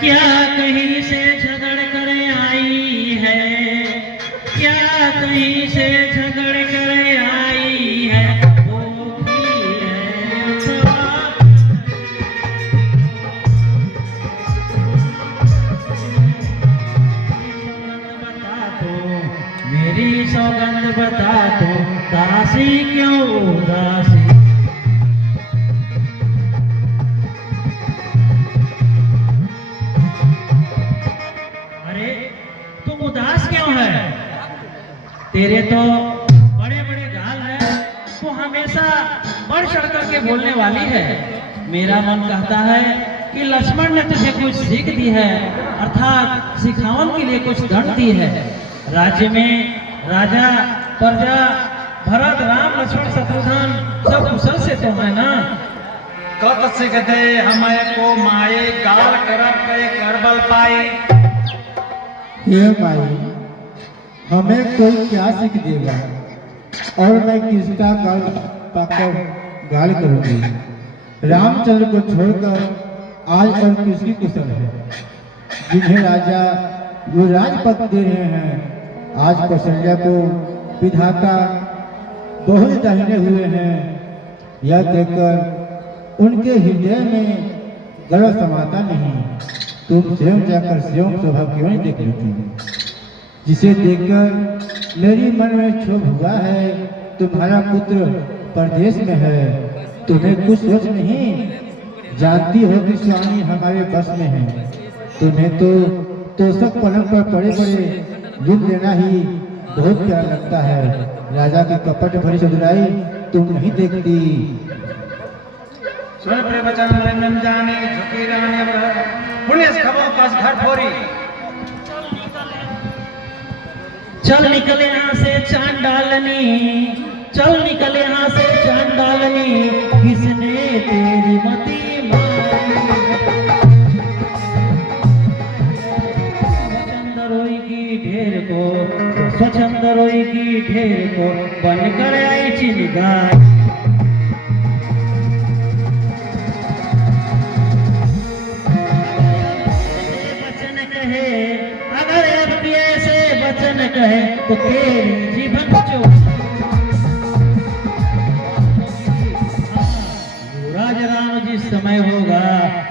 क्या कहीं से झगड़ कर आई है, क्या कहीं से झगड़ कर आई है, वो भी है बता दो, मेरी सौगंध बता दो, दासी क्यों उदासी। उदास क्यों है? तेरे तो बड़े बड़े गाल हैं, वो हमेशा बढ़ चढ़ करके बोलने वाली है। मेरा मन कहता है कि लक्ष्मण ने तुझे कुछ सीख दी है, अर्थात सिखावन के लिए कुछ दंड दी है। राज्य में राजा प्रजा भरत राम लक्ष्मण शत्रुघ्न सब कुशल से तो है ना। कत सिख दे हमें को माए गाल करब के करबल पाई। हे भाई, हमें कोई क्या सीख देगा और मैं किसका गाल पाकर गाल करूंगी। रामचंद्र को छोड़कर आज और किसकी कुशल है, जिन्हें राजा वो राजपद दे रहे हैं। आज कौशल्या को विधाता बहुत दाहिने हुए हैं। यह देखकर उनके हृदय में गर्व समाता नहीं। तुम स्वयं जाकर स्वयं स्वभाव क्यों नहीं देख लेती, जिसे देखकर मेरी मन में क्षोभ हुआ है। तुम्हारा पुत्र परदेश में है, तुम्हें कुछ सोच नहीं। जानती हो कि स्वामी हमारे बस में है। तुम्हें तो तोषक पलंग पर पड़े पड़े लुट लेना ही बहुत प्यारा लगता है। राजा की कपट भरी चतुराई तुम नहीं देखती। सुन प्रवचन मन जाने झुकी रानी पुण्य खबों का घर फोरी। चल निकल यहाँ से चांडालनी, चल निकल यहाँ से चांडालनी, किसने तेरी मति मारी। स्वच्छंदरोई की ढेर को, स्वच्छंदरोई की ढेर को बनकर आई चिनगाई। अगर अब ऐसे वचन कहे तो तेरी जीवन युवराज राम जिस समय होगा,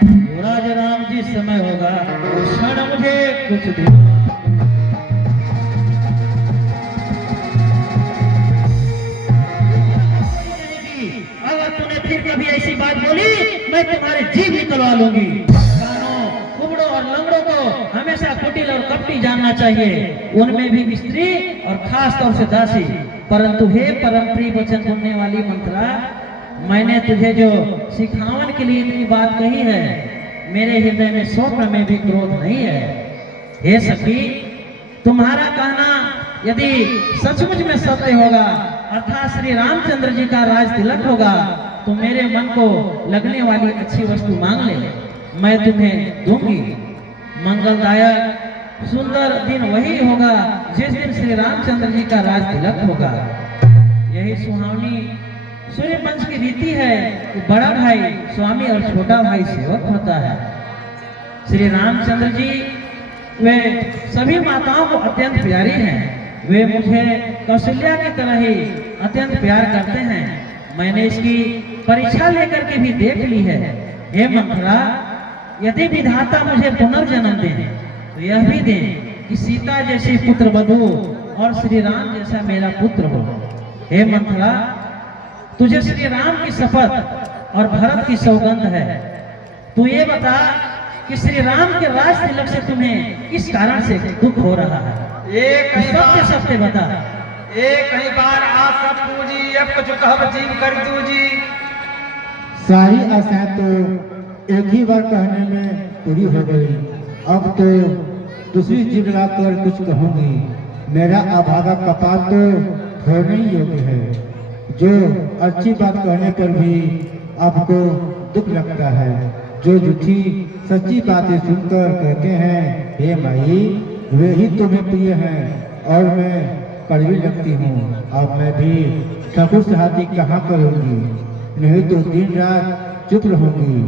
युवराज राम जिस समय होगा उस क्षण मुझे कुछ दिन। अगर तूने फिर कभी ऐसी बात बोली मैं तुम्हारे जीव निकलवा लूंगी। और लंगड़ों को हमेशा कुटिल और कपटी जानना चाहिए, उनमें भी स्त्री और खास तौर से दासी। परंतु हे परम प्रिय वचन सुनने वाली मंत्रा, मैंने तुझे जो सिखावन के लिए इतनी बात कही है, मेरे हृदय में स्वप्न में भी क्रोध नहीं है। हे सखी, तुम्हारा कहना यदि सचमुच में सत्य होगा, अर्थात श्री रामचंद्र जी का राज तिलक होगा, तो मेरे मन को लगने वाली अच्छी वस्तु मांग ले, मैं तुम्हें दूंगी। मंगलदायक सुंदर दिन वही होगा जिस दिन श्री रामचंद्र जी का राज तिलक होगा। यही सुहावनी सूर्य वंश की रीति है कि बड़ा भाई स्वामी और छोटा भाई सेवक होता है। श्री रामचंद्र जी वे सभी माताओं को अत्यंत प्यारी हैं। वे मुझे कौशल्या की तरह ही अत्यंत प्यार करते हैं। मैंने इसकी परीक्षा लेकर के भी देख ली है। हे मंथरा, यदि विधाता मुझे पुनर्जन्म दें तो यह भी दें कि सीता जैसी पुत्र वधू और श्री राम जैसा मेरा पुत्र हो। हे मंथरा, तुझे श्री राम की शपथ और भरत की सौगंध है। तू ये बता कि श्री राम के राज तिलक से तुम्हें किस कारण से दुख हो रहा है। एक सत्य सत्य बता। एक ही बार आप सब पूजी, अब कुछ कहब जीव कर दूजी। सारी आशाएं तो एक ही बार कहने में पूरी हो गई, अब तो दूसरी जीव लगाकर कुछ कहूंगी। मेरा अभागा कपाल तो छोड़ने ही योग्य है, जो अच्छी बात कहने पर भी आपको दुख लगता है। जो झूठी सच्ची बातें सुनकर कहते हैं, हे माई वे ही तुम्हें प्रिय हैं और मैं कड़वी लगती हूँ। अब मैं भी ठाकुर सहाती कहाँ करूँगी, नहीं तो दिन रात चुप रहूंगी।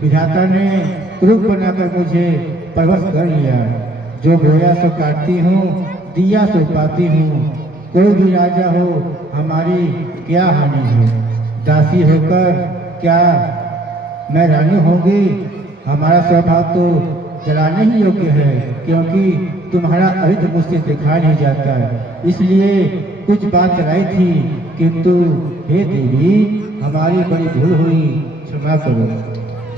विधाता ने क्रूप बनाकर मुझे परवश कर लिया। जो बोया सो काटती हूँ, दिया सो पाती हूँ। कोई भी राजा हो हमारी क्या हानि है, दासी होकर क्या मैं रानी होंगी। हमारा स्वभाव तो जलाने ही योग्य है, क्योंकि तुम्हारा अहित मुझसे देखा नहीं जाता। इसलिए कुछ बात चलाई थी, किंतु हे देवी हमारी बड़ी भूल हुई, क्षमा करो।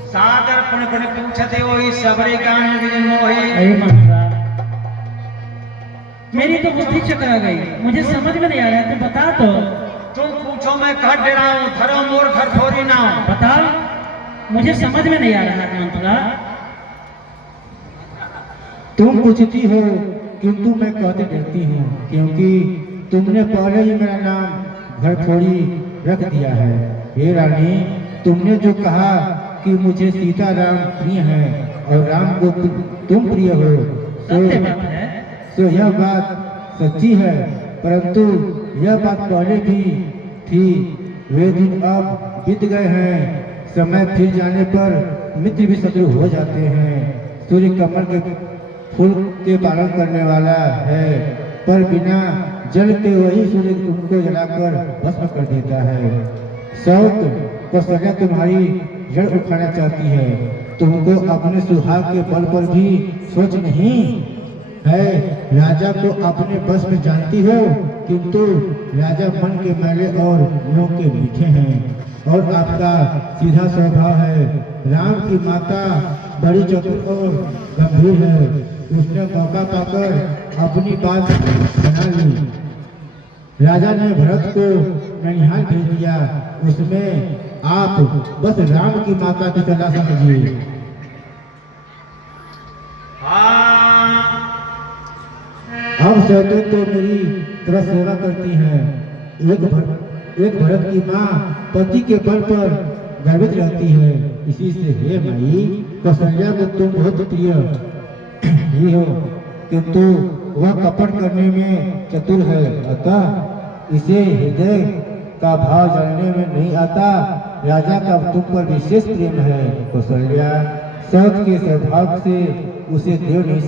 सादर पुण्य पुण्य पूछते हो सबरी गान मोही। अरे मंत्रा, मेरी तो बुद्धि चकरा गई, मुझे समझ में नहीं आ रहा है, तो बता तो। तुम पूछो मैं कट डराऊं, धरो मोर घर थोड़ी ना हूं। बता, मुझे समझ में नहीं आ रहा है मंत्रा। तुम पूछती हो किंतु मैं कहते डरती हूँ, क्योंकि तुमने पहले ही मेरा नाम घर थोड़ी रख दिया है। हे रानी, तुमने जो कहा कि मुझे सीता राम प्रिय है और राम को तुम प्रिय हो, सत्य बात है। तो यह बात सच्ची है, परंतु यह बात पहले भी थी। वे दिन अब बीत गए हैं। समय फिर जाने पर मित्र भी शत्रु हो जाते हैं। सूर्य कमल के फूल के पालन करने वाला है, पर बिना जल के वही सूर्य उनको जलाकर भस्म कर देता है। सौत कौशल्या तुम्हारी जड़ उठाना चाहती है। तुमको अपने सुहाग के बल पर भी सोच नहीं है। राजा को अपने बस में जानती हो, किंतु राजा मन के मैले और मुंह के मीठे हैं और आपका सीधा स्वभाव है। राम की माता बड़ी चतुर और गंभीर है। उसने मौका पाकर अपनी बात बना ली। राजा ने भरत को ननिहाल भेज दिया। उसमें आप बस राम की माता की सलाह समझिए। अब सौतेन तो मेरी तरह सेवा करती हैं। एक भरत की माँ पति के बल पर गर्वित रहती है। इसी से हे माई, कौशल्या को तुम बहुत प्रिय ही हो, किंतु वह कपट करने में चतुर है। अतः इसे हृदय का भाव जानने में नहीं आता। राजा का तुम पर विशेष प्रेम है। कौशल्या सौत के स्वभाव से उसे देव नहीं